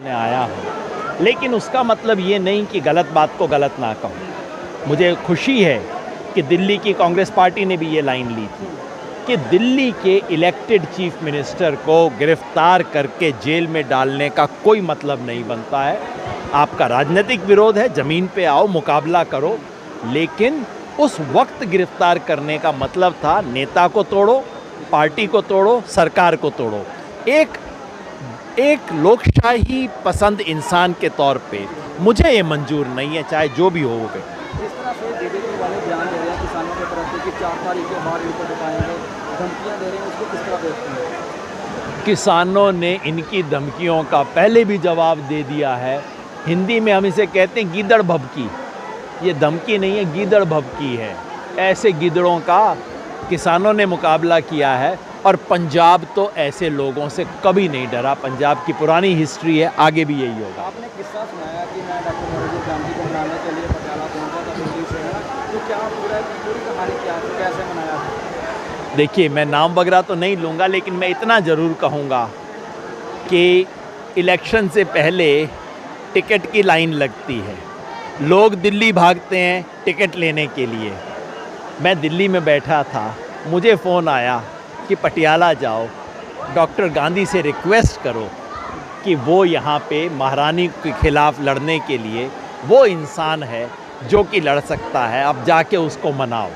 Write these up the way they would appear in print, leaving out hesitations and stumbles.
में आया हूँ, लेकिन उसका मतलब ये नहीं कि गलत बात को गलत ना कहूँ। मुझे खुशी है कि दिल्ली की कांग्रेस पार्टी ने भी ये लाइन ली थी कि दिल्ली के इलेक्टेड चीफ मिनिस्टर को गिरफ्तार करके जेल में डालने का कोई मतलब नहीं बनता है। आपका राजनीतिक विरोध है, ज़मीन पे आओ, मुकाबला करो, लेकिन उस वक्त गिरफ्तार करने का मतलब था नेता को तोड़ो, पार्टी को तोड़ो, सरकार को तोड़ो। एक लोकशाही पसंद इंसान के तौर पे मुझे ये मंजूर नहीं है, चाहे जो भी हो वो। इस तरह से बीजेपी वाले बयान दे रहे हैं किसानों की तरफ से कि 4 तारीख के बाद इनको बताएंगे, धमकियां दे रहे हैं, उसको किस तरह देखते हैं? किसानों ने इनकी धमकियों का पहले भी जवाब दे दिया है। हिंदी में हम इसे कहते हैं गीदड़ भभकी। ये धमकी नहीं है, गीदड़ भभकी है। ऐसे गीदड़ों का किसानों ने मुकाबला किया है और पंजाब तो ऐसे लोगों से कभी नहीं डरा। पंजाब की पुरानी हिस्ट्री है, आगे भी यही होगा। आपने किस्सा सुनाया कि मैं डॉक्टर मोरारजी गांधी को मनाने के लिए पटियाला पहुंचा था दिल्ली से, है ना? तो क्या पूरी कहानी क्या थी, कैसे मनाया था? देखिए, मैं नाम वगैरह तो नहीं लूँगा, लेकिन मैं इतना ज़रूर कहूँगा कि इलेक्शन से पहले टिकट की लाइन लगती है, लोग दिल्ली भागते हैं टिकट लेने के लिए। मैं दिल्ली में बैठा था, मुझे फ़ोन आया कि पटियाला जाओ, डॉक्टर गांधी से रिक्वेस्ट करो कि वो यहाँ पे महारानी के खिलाफ़ लड़ने के लिए वो इंसान है जो कि लड़ सकता है, अब जाके उसको मनाओ।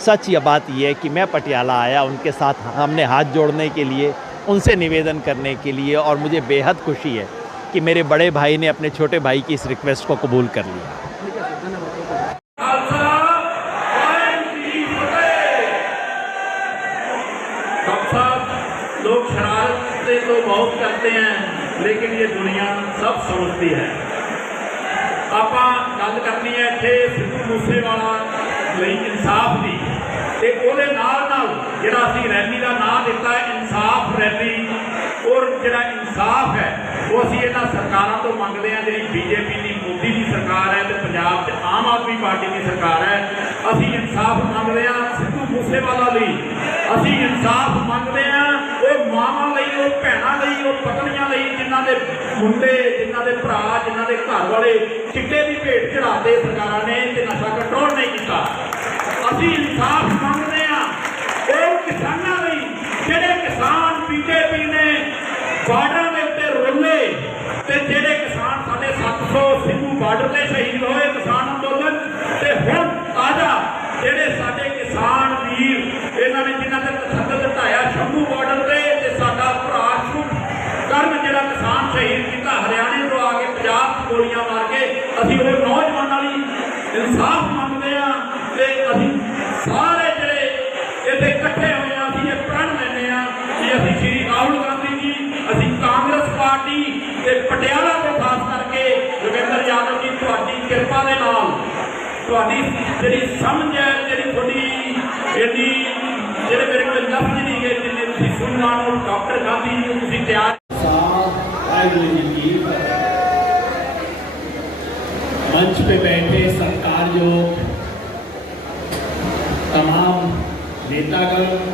सच ये बात ये है कि मैं पटियाला आया उनके साथ, हमने हाथ जोड़ने के लिए, उनसे निवेदन करने के लिए, और मुझे बेहद खुशी है कि मेरे बड़े भाई ने अपने छोटे भाई की इस रिक्वेस्ट को कबूल कर लिया। लोग शरारतें तो बहुत करते हैं, लेकिन ये दुनिया सब समझती है। ਆਪਾਂ ਗੱਲ ਕਰਨੀ ਹੈ ਇੱਥੇ ਸਿੱਧੂ ਮੂਸੇਵਾਲਾ ਲਈ ਇਨਸਾਫ ਦੀ, ਤੇ ਉਹਦੇ ਨਾਲ ਜਿਹੜਾ ਅਸੀਂ ਰੈਲੀ ਦਾ ਨਾਮ ਦਿੱਤਾ ਹੈ ਇਨਸਾਫ ਰੈਲੀ, ਔਰ ਜਿਹੜਾ ਇਨਸਾਫ ਹੈ ਉਹ ਅਸੀਂ ਇਹਨਾਂ ਸਰਕਾਰਾਂ ਤੋਂ ਮੰਗਦੇ ਹਾਂ। ਜਿਹੜੀ ਬੀਜੇਪੀ ਦੀ ਮੋਦੀ ਦੀ ਸਰਕਾਰ ਹੈ ਤੇ ਪੰਜਾਬ 'ਚ ਆਮ ਆਦਮੀ ਪਾਰਟੀ ਦੀ ਸਰਕਾਰ ਹੈ, ਅਸੀਂ ਇਨਸਾਫ ਮੰਗਦੇ ਹਾਂ ਸਿੱਧੂ ਮੂਸੇਵਾਲਾ ਲਈ। ਅਸੀਂ ਇਨਸਾਫ ਮੰਗਦੇ ਹਾਂ ਉਹ ਮਾਵਾਂ ਲਈ, ਉਹ ਭੈਣਾਂ ਲਈ, ਉਹ ਪਤਨੀਆਂ ਲਈ ਜਿਨ੍ਹਾਂ ਦੇ ਮੁੰਡੇ, ਜਿਨ੍ਹਾਂ ਦੇ ਭਰਾ, ਜਿਨ੍ਹਾਂ ਦੇ ਘਰ ਵਾਲੇ ਚਿੱਟੇ ਦੀ ਭੇਟ ਚੜਾਤੇ ਸਰਕਾਰਾਂ ਨੇ ਤੇ ਨਸ਼ਾ ਕੰਟਰੋਲ ਨਹੀਂ ਕੀਤਾ। ਅਸੀਂ ਇਨਸਾਫ ਮੰਗਦੇ ਹਾਂ ਉਹ ਕਿਸਾਨਾਂ ਲਈ, ਜਿਹੜੇ ਕਿਸਾਨ ਬੀਜੇਪੀ ਨੇ ਬਾਰਡਰਾਂ ਦੇ ਉੱਤੇ ਰੋਲੇ, ਤੇ ਜਿਹੜੇ ਕਿਸਾਨ ਸਾਡੇ 700 ਸਿੰਘੂ ਬਾਰਡਰ ਤੇ ਸ਼ਹੀਦ ਹੋਏ ਕਿਸਾਨ ਅੰਦੋਲਨ, ਤੇ ਹੁਣ ਤਾਜ਼ਾ ਜਿਹੜੇ ਸਾਡੇ ਕਿਸਾਨ ਵੀਰ ਇਹਨਾਂ ਨੇ ਜਿਨ੍ਹਾਂ ਤੇ ਤਸ਼ੱਦਦ ਢਾਇਆ ਸ਼ੰਭੂ ਬਾਰਡਰ ਤੇ ਸਾਡਾ ਭਰਾ ਸ਼ੁਭ ਕਰਨ ਜਿਹੜਾ ਕਿਸਾਨ ਸ਼ਹੀਦ ਕੀਤਾ ਹਰਿਆਣੇ ਤੋਂ ਆ ਕੇ ਪੰਜਾਬ 'ਚ ਗੋਲੀਆਂ ਮਾਰ ਕੇ, ਅਸੀਂ ਉਹ ਨੌਜਵਾਨਾਂ ਲਈ ਇਨਸਾਫ ਮੰਗਦੇ ਹਾਂ। ਤੇ ਅਸੀਂ ਸਾਰੇ ਜਿਹੜੇ ਇੱਥੇ ਇਕੱਠੇ ਹੋਏ ਹਾਂ, ਅਸੀਂ ਇਹ ਪ੍ਰਣ ਲੈਂਦੇ ਹਾਂ ਕਿ ਅਸੀਂ ਸ਼੍ਰੀ ਰਾਹੁਲ ਗਾਂਧੀ ਜੀ, ਅਸੀਂ ਕਾਂਗਰਸ ਪਾਰਟੀ ਤੇ ਪਟਿਆਲਾ ਤੋਂ ਖਾਸ ਕਰਕੇ ਰਵਿੰਦਰ ਯਾਦਵ ਜੀ, ਤੁਹਾਡੀ ਕਿਰਪਾ ਦੇ ਨਾਲ, ਤੁਹਾਡੀ ਜਿਹੜੀ ਸਮਝ ਹੈ, ਜਿਹੜੀ ਤੁਹਾਡੀ ਇਹਦੀ ਜਿਹੜੇ ਮੇਰੇ ਕੋਲ ਲਫ਼ਜ਼ ਨਹੀਂ ਗਏ ਜਿੰਨੇ ਤੁਸੀਂ ਸੁਣਨਾ ਨੂੰ ਡਾਕਟਰ ਗਾਂਧੀ ਜੀ ਨੂੰ ਤੁਸੀਂ ਤਿਆਰ मंच पे बैठे सत्कारयोग तमाम नेतागण,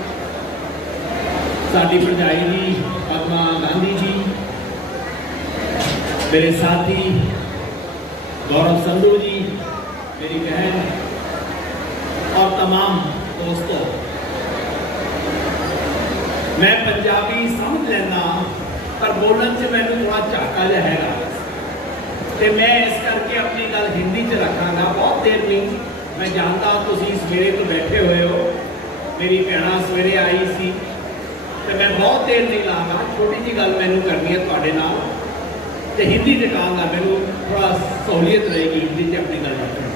साडी भरजाई जी पद्मा गांधी जी, मेरे साथी गौरव संधू जी, मेरी बहन और तमाम दोस्तों, मैं पंजाबी समझ लेना पर बोलने से मैंने थोड़ा झाका जिहा हैगा, ਤੇ मैं इस करके अपनी गल हिंदी च रखांगा। बहुत देर नहीं, मैं जानता तुसीं सवेरे तो बैठे हुए हो, मेरी भैणां सवेरे आई सी, तो मैं बहुत देर नहीं लाँगा। छोटी जी गल मैनूं करनी है तुहाडे नाल, ते हिंदी च कहांगा, मैनूं थोड़ा सहूलियत रहेगी हिंदी च अपनी गल रखने।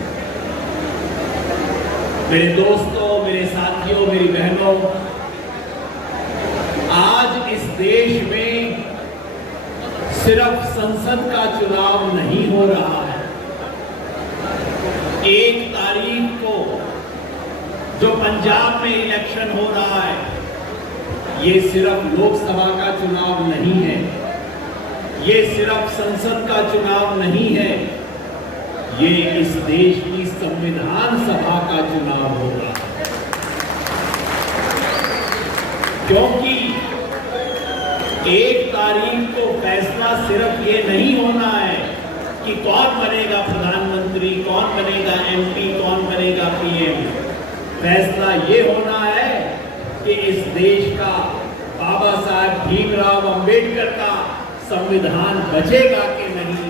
मेरे दोस्तों, मेरे साथियों, मेरी बहनों, आज इस देश में सिर्फ संसद का चुनाव नहीं हो रहा है। 1 तारीख को जो पंजाब में इलेक्शन हो रहा है, ये सिर्फ लोकसभा का चुनाव नहीं है, ये सिर्फ संसद का चुनाव नहीं है, ये इस देश की संविधान सभा का चुनाव होगा। क्योंकि 1 तारीख को फैसला सिर्फ ये नहीं होना है कि कौन बनेगा प्रधानमंत्री, कौन बनेगा एमपी, कौन बनेगा पीएम। फैसला ये होना है कि इस देश का बाबा साहब भीमराव अंबेडकर का संविधान बचेगा कि नहीं,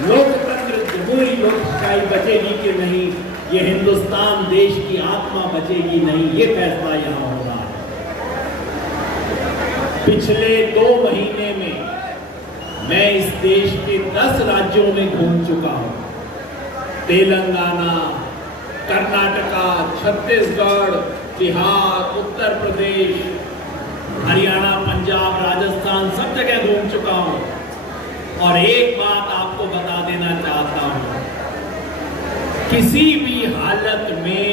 लोकतंत्र जमहूरी लोकशाही बचेगी कि नहीं, ये हिंदुस्तान देश की आत्मा बचेगी नहीं, ये फैसला यहाँ हो रहा है। पिछले 2 महीने में मैं इस देश के 10 राज्यों में घूम चुका हूं। तेलंगाना, कर्नाटका, छत्तीसगढ़, बिहार, उत्तर प्रदेश, हरियाणा, पंजाब, राजस्थान, सब जगह घूम चुका हूं। और एक बात आपको बता देना चाहता हूं, किसी भी हालत में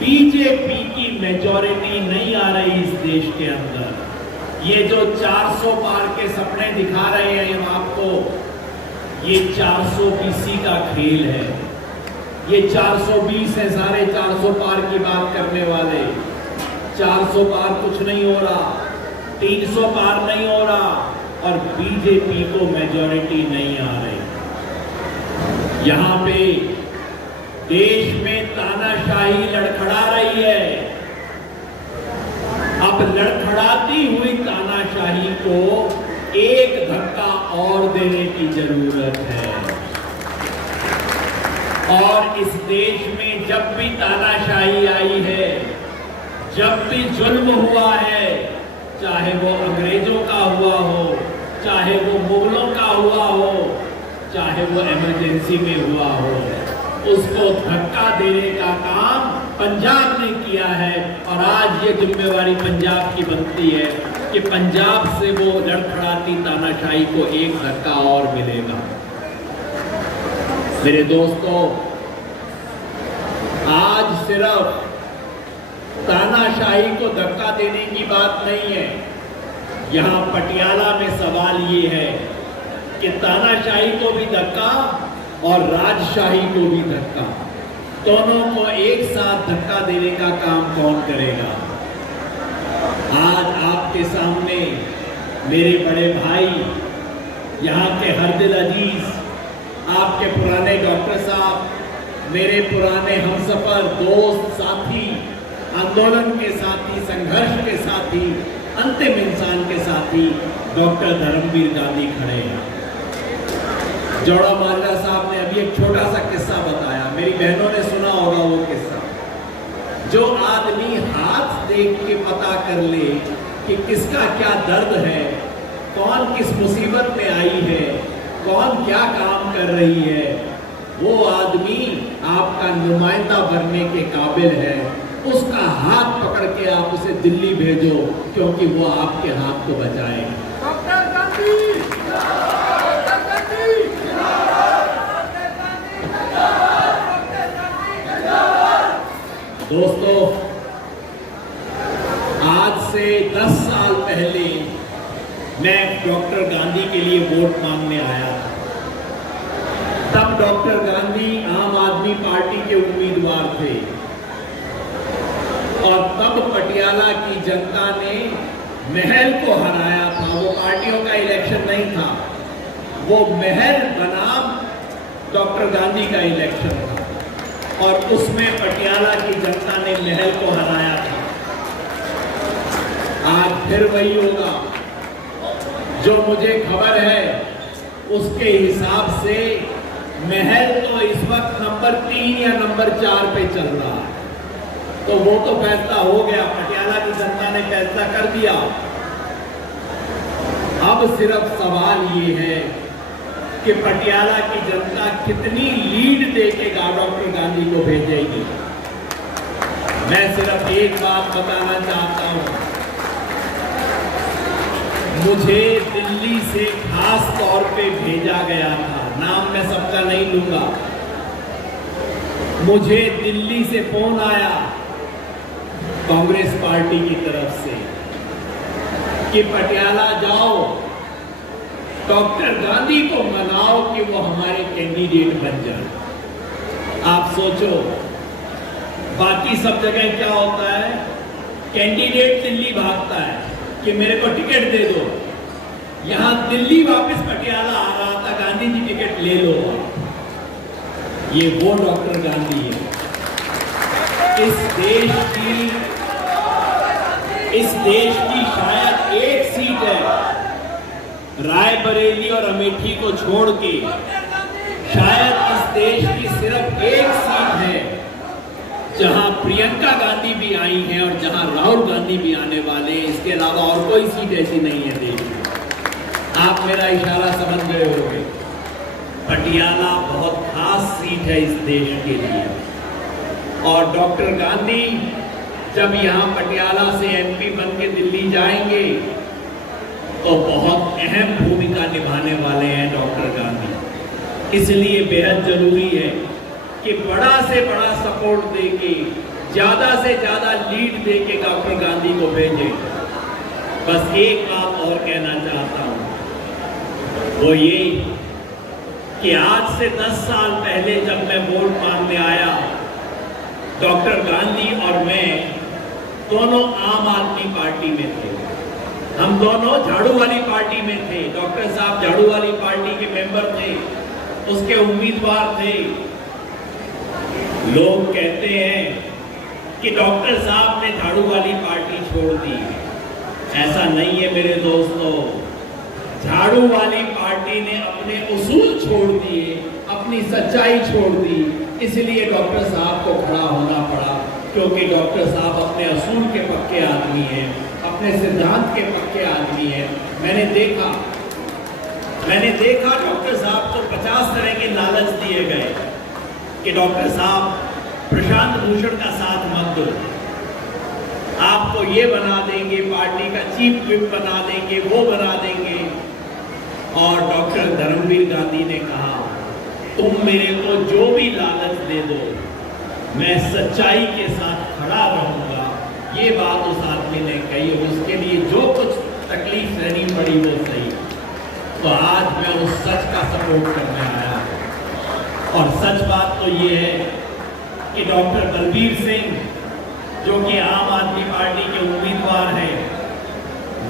बीजेपी की मेजॉरिटी नहीं आ रही इस देश के अंदर। ये जो 400 पार के सपने दिखा रहे हैं आपको, ये 420 का खेल है। ये 420 है, सारे 400 पार की बात करने वाले। 400 पार कुछ नहीं हो रहा, 300 पार नहीं हो रहा, और बीजेपी को मेजॉरिटी नहीं आ रही। यहां पे देश में तानाशाही लड़खड़ा रही है। अब लड़खड़ाती हुई तानाशाही को एक धक्का और देने की जरूरत है। और इस देश में जब भी तानाशाही आई है, जब भी जुल्म हुआ है, चाहे वो अंग्रेजों का हुआ हो, चाहे वो मुगलों का हुआ हो, चाहे वो इमरजेंसी में हुआ हो, उसको धक्का देने का काम पंजाब ने किया है। और आज ये जिम्मेवारी पंजाब की बनती है कि पंजाब से वो लड़खड़ाती तानाशाही को एक धक्का और मिलेगा। मेरे दोस्तों, आज सिर्फ तानाशाही को धक्का देने की बात नहीं है। यहां पटियाला में सवाल ये है कि तानाशाही को भी धक्का और राजशाही को भी धक्का, दोनों को एक साथ धक्का देने का काम कौन करेगा। आज आपके सामने मेरे बड़े भाई, यहाँ के हरदिल अजीज, आपके पुराने डॉक्टर साहब, मेरे पुराने हमसफर, दोस्त, साथी, आंदोलन के साथी, संघर्ष के साथी, अंतिम इंसान के साथी डॉक्टर धर्मवीर गांधी खड़े हैं। जोड़ा माजरा साहब ने अभी एक छोटा सा किस्सा बताया, मेरी बहनों ने सुना होगा वो किस्सा। जो आदमी हाथ देख के पता कर ले कि किसका क्या दर्द है, कौन किस मुसीबत में आई है, कौन क्या काम कर रही है, वो आदमी आपका नुमाइंदा बनने के काबिल है। उसका हाथ पकड़ के आप उसे दिल्ली भेजो, क्योंकि वो आपके हाथ को बचाएगा। डॉक्टर गांधी, दोस्तों, आज से 10 साल पहले मैं डॉक्टर गांधी के लिए वोट मांगने आया था। तब डॉक्टर गांधी आम आदमी पार्टी के उम्मीदवार थे और तब पटियाला की जनता ने महल को हराया था। वो पार्टियों का इलेक्शन नहीं था, वो महल बनाम डॉक्टर गांधी का इलेक्शन था और उसमें पटियाला की जनता ने महल को हराया था। आज फिर वही होगा। जो मुझे खबर है उसके हिसाब से महल तो इस वक्त नंबर 3 या नंबर 4 पे चल रहा है। तो वो तो फैसला हो गया, पटियाला की जनता ने फैसला कर दिया। अब सिर्फ सवाल ये है कि पटियाला की जनता कितनी लीड देके डॉक्टर गांधी को भेजेगी। मैं सिर्फ एक बात बताना चाहता हूं, मुझे दिल्ली से खास तौर पे भेजा गया था, नाम मैं सबका नहीं लूंगा। मुझे दिल्ली से फोन आया कांग्रेस पार्टी की तरफ से कि पटियाला जाओ, डॉक्टर गांधी को मनाओ कि वो हमारे कैंडिडेट बन जाए। आप सोचो, बाकी सब जगह क्या होता है, कैंडिडेट दिल्ली भागता है कि मेरे को टिकट दे दो, यहां दिल्ली वापस पटियाला आ रहा था, गांधी जी टिकट ले लो। ये वो डॉक्टर गांधी है। इस देश की शायद एक सीट है, रायबरेली और अमेठी को छोड़ के शायद इस देश की सिर्फ एक सीट है जहां प्रियंका गांधी भी आई हैं और जहां राहुल गांधी भी आने वाले हैं। इसके अलावा और कोई सीट ऐसी नहीं है देश में। आप मेरा इशारा समझ गए होंगे। पटियाला बहुत खास सीट है इस देश के लिए, और डॉक्टर गांधी जब यहां पटियाला से एमपी बन के दिल्ली जाएंगे तो बहुत अहम भूमिका निभाने वाले हैं डॉक्टर गांधी। इसलिए बेहद जरूरी है कि बड़ा से बड़ा सपोर्ट देके, ज्यादा से ज्यादा लीड देके डॉक्टर गांधी को भेजें। बस एक बात और कहना चाहता हूं, वो ये कि आज से 10 साल पहले जब मैं वोट मांगने आया, डॉक्टर गांधी और मैं दोनों आम आदमी पार्टी में थे। हम दोनों झाड़ू वाली पार्टी में थे। डॉक्टर साहब झाड़ू वाली पार्टी के मेंबर थे, उसके उम्मीदवार थे। लोग कहते हैं कि डॉक्टर साहब ने झाड़ू वाली पार्टी छोड़ दी। ऐसा नहीं है मेरे दोस्तों। झाड़ू वाली पार्टी ने अपने उसूल छोड़ दिए, अपनी सच्चाई छोड़ दी, इसलिए डॉक्टर साहब को खड़ा होना पड़ा, क्योंकि डॉक्टर साहब अपने असूल के पक्के आदमी हैं, अपने सिद्धांत के पक्के आदमी हैं। मैंने देखा डॉक्टर साहब को 50 तरह के लालच दिए गए कि डॉक्टर साहब प्रशांत भूषण का साथ मत दो, आपको ये बना देंगे, पार्टी का चीफ व्हिप बना देंगे, वो बना देंगे। और डॉक्टर धर्मवीर गांधी ने कहा, तुम मेरे को जो भी लालच दे दो, मैं सच्चाई के साथ खड़ा रहूंगा। ये बात उस आदमी ने कही, उसके लिए जो कुछ तकलीफ सहनी पड़ी वो सही। तो आज मैं उस सच का सपोर्ट करने आया, और सच बात तो ये है कि डॉक्टर बलबीर सिंह, जो कि आम आदमी पार्टी के उम्मीदवार हैं,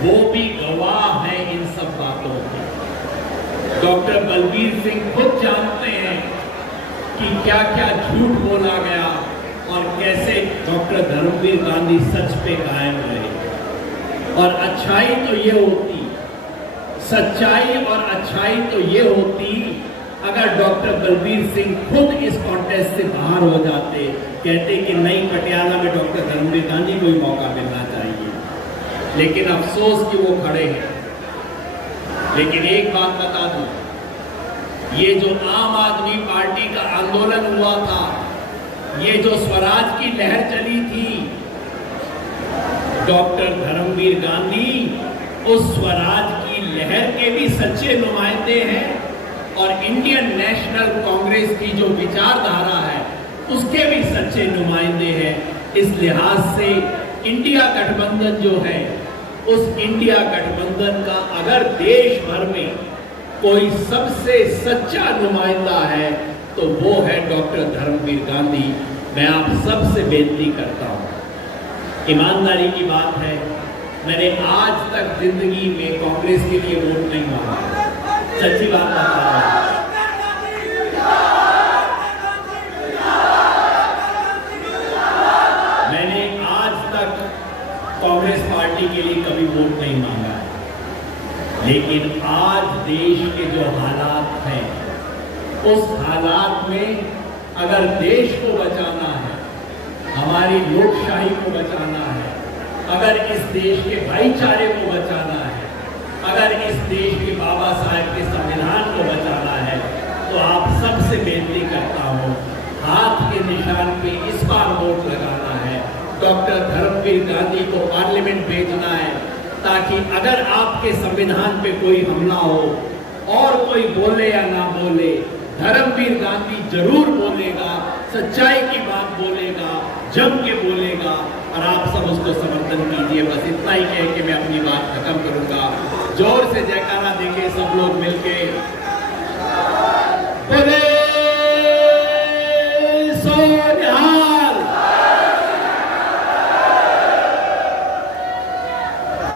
वो भी गवाह हैं इन सब बातों के। डॉक्टर बलबीर सिंह खुद जानते हैं कि क्या क्या झूठ बोला गया और कैसे डॉक्टर धर्मवीर गांधी सच पे कायम रहे। और अच्छाई तो ये होती, सच्चाई और अच्छाई तो ये होती अगर डॉक्टर बलबीर सिंह खुद इस कॉन्टेस्ट से बाहर हो जाते, कहते कि नहीं, पटियाला में डॉक्टर धर्मवीर गांधी को ही मौका मिलना चाहिए। लेकिन अफसोस कि वो खड़े हैं। लेकिन एक बात बता दूं, ये जो आम आदमी पार्टी का आंदोलन हुआ था, ये जो स्वराज की लहर चली थी, डॉक्टर धर्मवीर गांधी उस स्वराज की लहर के भी सच्चे नुमाइंदे हैं, और इंडियन नेशनल कांग्रेस की जो विचारधारा है उसके भी सच्चे नुमाइंदे हैं। इस लिहाज से इंडिया गठबंधन जो है, उस इंडिया गठबंधन का अगर देश भर में कोई सबसे सच्चा नुमाइंदा है तो वो है डॉक्टर धर्मवीर गांधी। मैं आप सबसे बेनती करता हूं, ईमानदारी की बात है, मैंने आज तक जिंदगी में कांग्रेस के लिए वोट नहीं मांगा। सच्ची बात बता रहा हूं। मैंने आज तक कांग्रेस पार्टी के लिए कभी वोट नहीं मांगा। लेकिन आज देश के जो हालात हैं, उस हालात में अगर देश को बचाना है, हमारी लोकशाही को बचाना है, अगर इस देश के भाईचारे को बचाना है, अगर इस देश के बाबा साहेब के संविधान को बचाना है, तो आप सबसे बेनती करता हूं, हाथ के निशान पे इस बार वोट लगाना है। डॉक्टर धर्मवीर गांधी को पार्लियामेंट भेजना है, ताकि अगर आपके संविधान पे कोई हमला हो और कोई बोले या ना बोले, धर्मवीर गांधी जरूर बोलेगा, सच्चाई की बात बोलेगा, जम के बोलेगा, और आप सब उसको समर्थन कीजिए। बस इतना ही कह के मैं अपनी बात खत्म करूंगा। जोर से जयकारा देंगे सब लोग मिलके।